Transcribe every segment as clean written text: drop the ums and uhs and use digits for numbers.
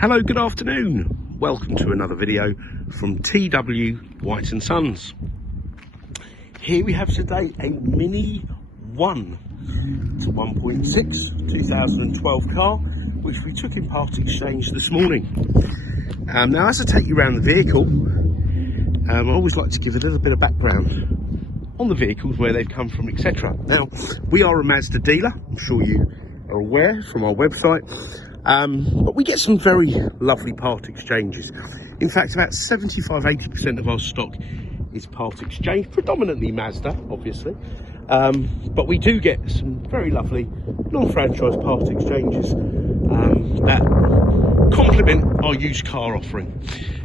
Hello, good afternoon. Welcome to another video from T.W White Sons. Here we have today a Mini 1. It's a 1.6 2012 car, which we took in part exchange this morning. Now, as I take you around the vehicle, I always like to give a little bit of background on the vehicles, where they've come from, etc. Now, we are a Mazda dealer, I'm sure you are aware from our website. But we get some very lovely part exchanges. In fact, about 75-80% of our stock is part exchange, predominantly Mazda, obviously. But we do get some very lovely non-franchise part exchanges that complement our used car offering.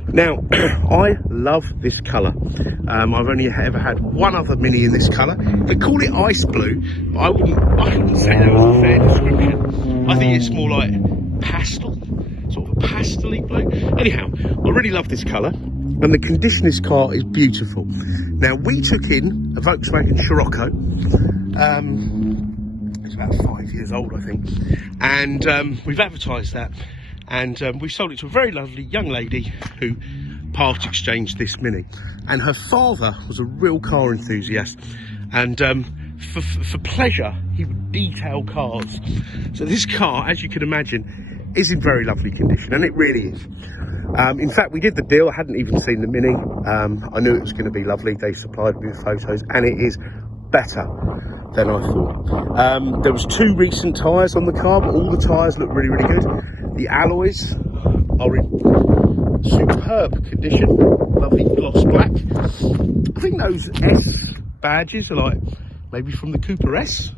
Now, I love this colour. I've only ever had one other Mini in this colour. They call it ice blue, but I wouldn't say that was a fair description. I think it's more like pastel, sort of a pastel-y blue. Anyhow, I really love this colour, and the condition of this car is beautiful. Now, we took in a Volkswagen Scirocco. It's about 5 years old, I think, and we've advertised that, and we sold it to a very lovely young lady who part exchanged this Mini, and her father was a real car enthusiast, and for pleasure he would detail cars. So this car, as you can imagine, is in very lovely condition, and it really is. In fact, we did the deal. I hadn't even seen the Mini. I knew it was going to be lovely. They supplied me with photos, and it is better than I thought. There was 2 recent tyres on the car, but all the tyres look really, really good. The alloys are in superb condition, lovely gloss black. I think those S badges are like maybe from the Cooper S.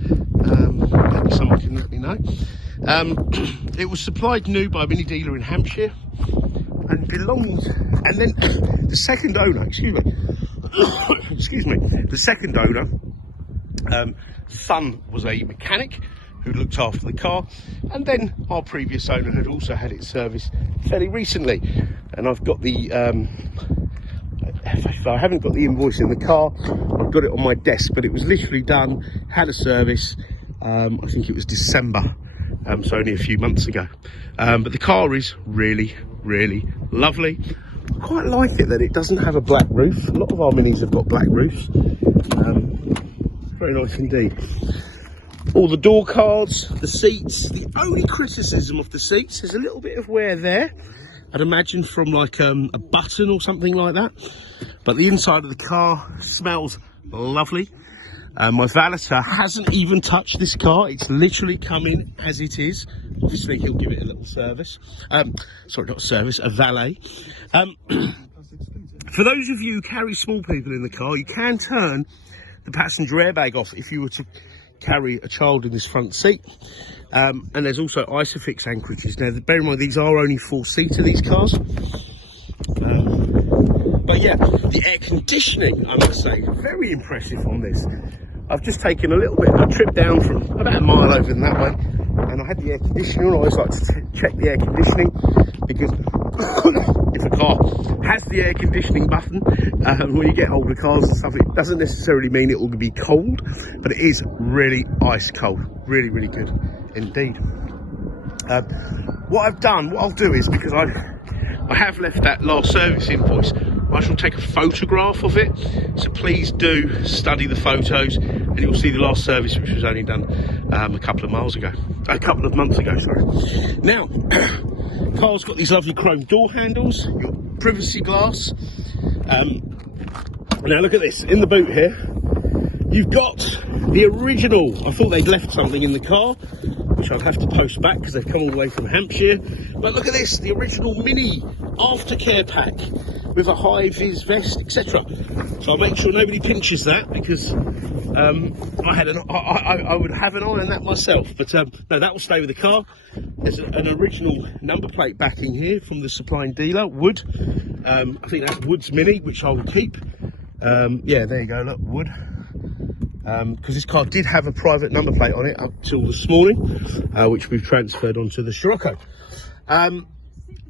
Maybe someone can let me know. It was supplied new by a Mini dealer in Hampshire, and belonged, and then the second owner, excuse me, the second owner, son was a mechanic who looked after the car, and then our previous owner had also had it serviced fairly recently. And I've got the I haven't got the invoice in the car, I've got it on my desk, but it was literally done, had a service, I think it was December, so only a few months ago. But the car is really, really lovely. I quite like it that it doesn't have a black roof. A lot of our Minis have got black roofs. Very nice indeed. All the door cards, the seats. The only criticism of the seats is a little bit of wear there, I'd imagine from like a button or something like that. But the inside of the car smells lovely. My valeter hasn't even touched this car. It's literally come in as it is. Obviously, he'll give it a little service. Sorry, not service, a valet. For those of you who carry small people in the car, you can turn the passenger airbag off if you were to carry a child in this front seat. And there's also Isofix anchorages. Now, bear in mind, these are only 4-seater, these cars. But yeah, the air conditioning, I must say, very impressive on this. I've just taken a little bit of a trip down from about a mile over in that way, and I had the air conditioning on. I always like to check the air conditioning, because if a car has the air conditioning button, when you get older cars and stuff, it doesn't necessarily mean it will be cold, but it is really ice cold. Really, really good indeed. What I'll do is, because I have left that last service invoice, I shall take a photograph of it, so please do study the photos, and you'll see the last service, which was only done a couple of months ago, sorry. Now, car's got these lovely chrome door handles, your privacy glass. Now look at this, in the boot here, you've got the original. I thought they'd left something in the car, which I'll have to post back because they've come all the way from Hampshire. But look at this, the original Mini aftercare pack with a high-vis vest, etc. So I'll make sure nobody pinches that, because I would have an eye on that myself. But no, that will stay with the car. There's an original number plate backing here from the supplying dealer, Wood. I think that's Wood's Mini, which I will keep. Yeah, there you go, look, Wood. Because this car did have a private number plate on it up till this morning, which we've transferred onto the Scirocco.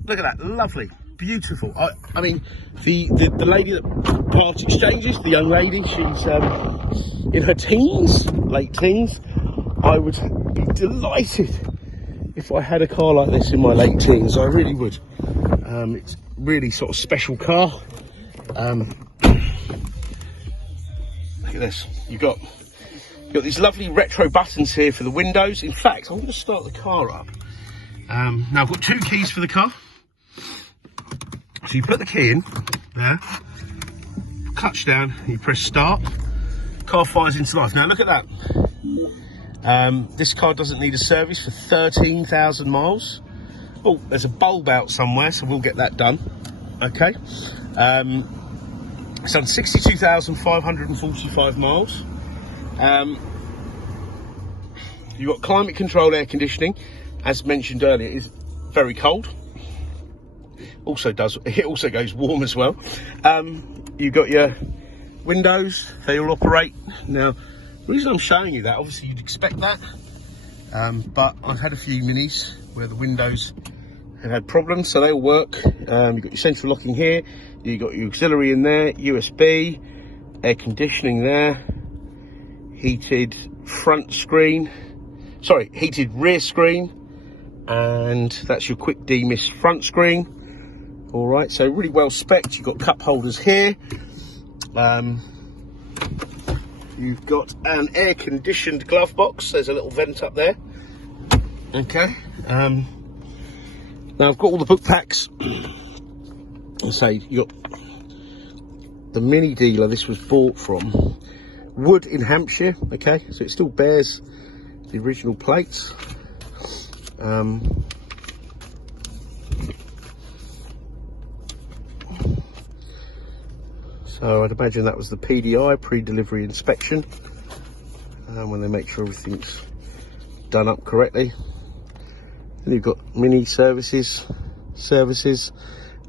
Look at that, lovely, beautiful. I mean, the lady that part exchanges, the young lady, she's in her teens, late teens. I would be delighted if I had a car like this in my late teens, I really would. It's really sort of special car. Look at this. You've got these lovely retro buttons here for the windows. In fact, I'm going to start the car up. Now I've got 2 keys for the car. So you put the key in there, clutch down, you press start. Car fires into life. Now look at that. This car doesn't need a service for 13,000 miles. Oh, there's a bulb out somewhere, so we'll get that done. Okay. It's done 62,545 miles. You've got climate control air conditioning. As mentioned earlier, it is very cold. It also goes warm as well. You've got your windows, they all operate. Now, the reason I'm showing you that, obviously you'd expect that, but I've had a few Minis where the windows have had problems, so they all work. You've got your central locking here, you've got your auxiliary in there, USB, air conditioning there, heated rear screen, and that's your quick demist front screen. All right, so really well spec'd. You've got cup holders here. You've got an air-conditioned glove box. There's a little vent up there. Okay. Now I've got all the book packs. You got the Mini dealer this was bought from, Wood in Hampshire. Okay, so it still bears the original plates. So I'd imagine that was the PDI, pre-delivery inspection, when they make sure everything's done up correctly. Then you've got Mini services.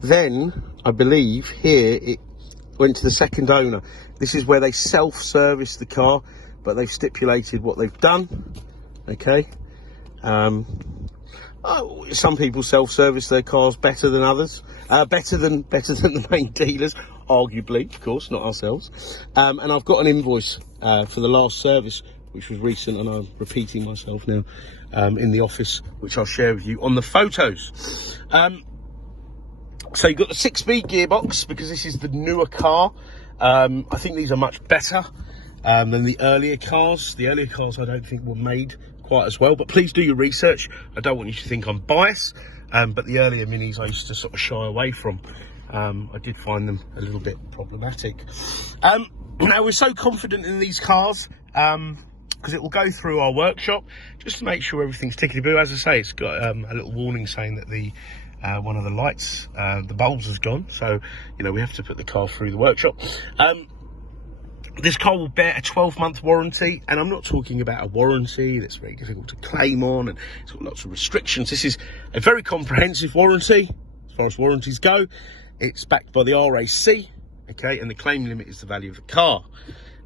Then I believe here it went to the second owner. This is where they self-service the car, but they've stipulated what they've done. Okay. Some people self-service their cars better than others, better than the main dealers, arguably, of course, not ourselves. And I've got an invoice for the last service, which was recent, and I'm repeating myself now, in the office, which I'll share with you on the photos. So you've got the 6-speed gearbox, because this is the newer car. I think these are much better than the earlier cars. The earlier cars I don't think were made quite as well, but please do your research. I don't want you to think I'm biased, but the earlier Minis I used to sort of shy away from. I did find them a little bit problematic. Now we're so confident in these cars because it will go through our workshop just to make sure everything's tickety-boo. As I say, it's got a little warning saying that the one of the lights, the bulbs has gone, so we have to put the car through the workshop. This car will bear a 12-month warranty, and I'm not talking about a warranty that's very difficult to claim on and it's got lots of restrictions. This is a very comprehensive warranty as far as warranties go. It's backed by the RAC, okay, and the claim limit is the value of the car,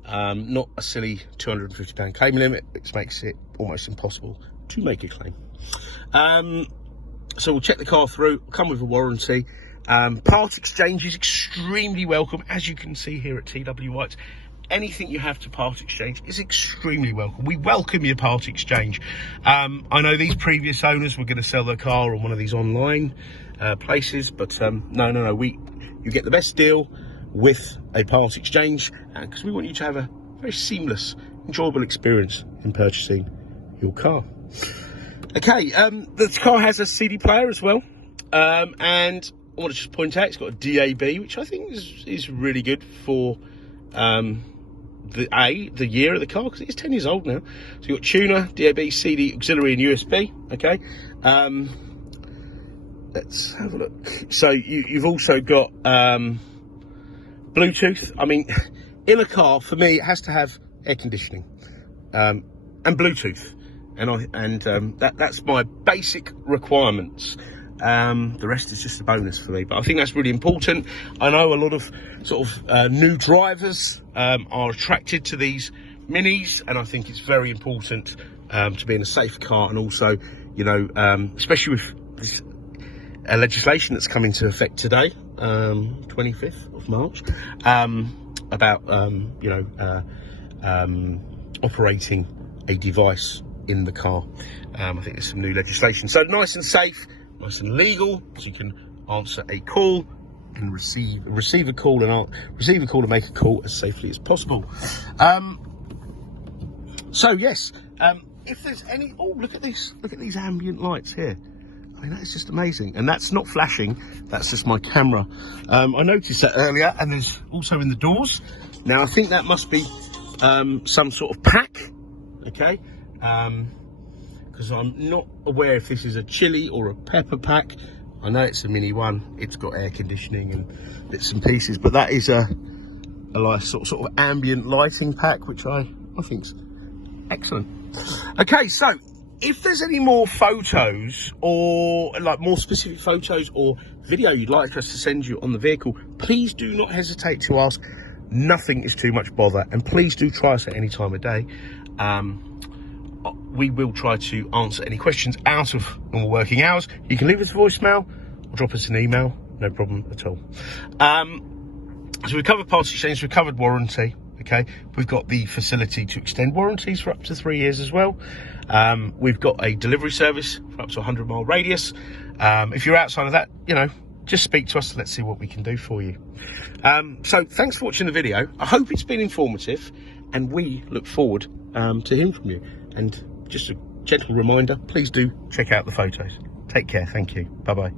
not a silly £250 claim limit, which makes it almost impossible to make a claim. So we'll check the car through, come with a warranty. Part exchange is extremely welcome, as you can see here at T.W White. Anything you have to part exchange is extremely welcome. We welcome your part exchange. I know these previous owners were going to sell their car on one of these online places, but no, you get the best deal with a part exchange, because we want you to have a very seamless, enjoyable experience in purchasing your car. Okay, the car has a CD player as well, and I want to just point out it's got a DAB, which I think is really good for the year of the car, because it's 10 years old now. So you've got tuner, DAB, CD, auxiliary and USB. Okay, let's have a look. So you've also got Bluetooth. I mean, in a car, for me, it has to have air conditioning and Bluetooth, and that's my basic requirements. The rest is just a bonus for me, but I think that's really important. I know a lot of sort of new drivers are attracted to these Minis, and I think it's very important to be in a safe car, and also, especially with this legislation that's come into effect today, 25th of March, about operating a device in the car. I think there's some new legislation, so nice and safe, nice and legal, so you can answer a call and receive a call and make a call as safely as possible. So yes, if there's any, oh, look at these ambient lights here. I mean, that's just amazing. And that's not flashing, that's just my camera. I noticed that earlier, and there's also in the doors. Now, I think that must be some sort of pack, okay? Because I'm not aware if this is a chili or a pepper pack. I know it's a mini one, it's got air conditioning and bits and pieces, but that is a nice sort of ambient lighting pack, which I think's excellent. Okay, so if there's any more photos, or like more specific photos or video you'd like us to send you on the vehicle, please do not hesitate to ask. Nothing is too much bother, and please do try us at any time of day. We will try to answer any questions out of normal working hours. You can leave us a voicemail or drop us an email, no problem at all. So we covered part exchange, we covered warranty. Okay, we've got the facility to extend warranties for up to 3 years as well. We've got a delivery service for up to 100-mile radius. If you're outside of that, you know, just speak to us. Let's see what we can do for you. So thanks for watching the video. I hope it's been informative, and we look forward to hearing from you. And just a gentle reminder, please do check out the photos. Take care. Thank you. Bye-bye.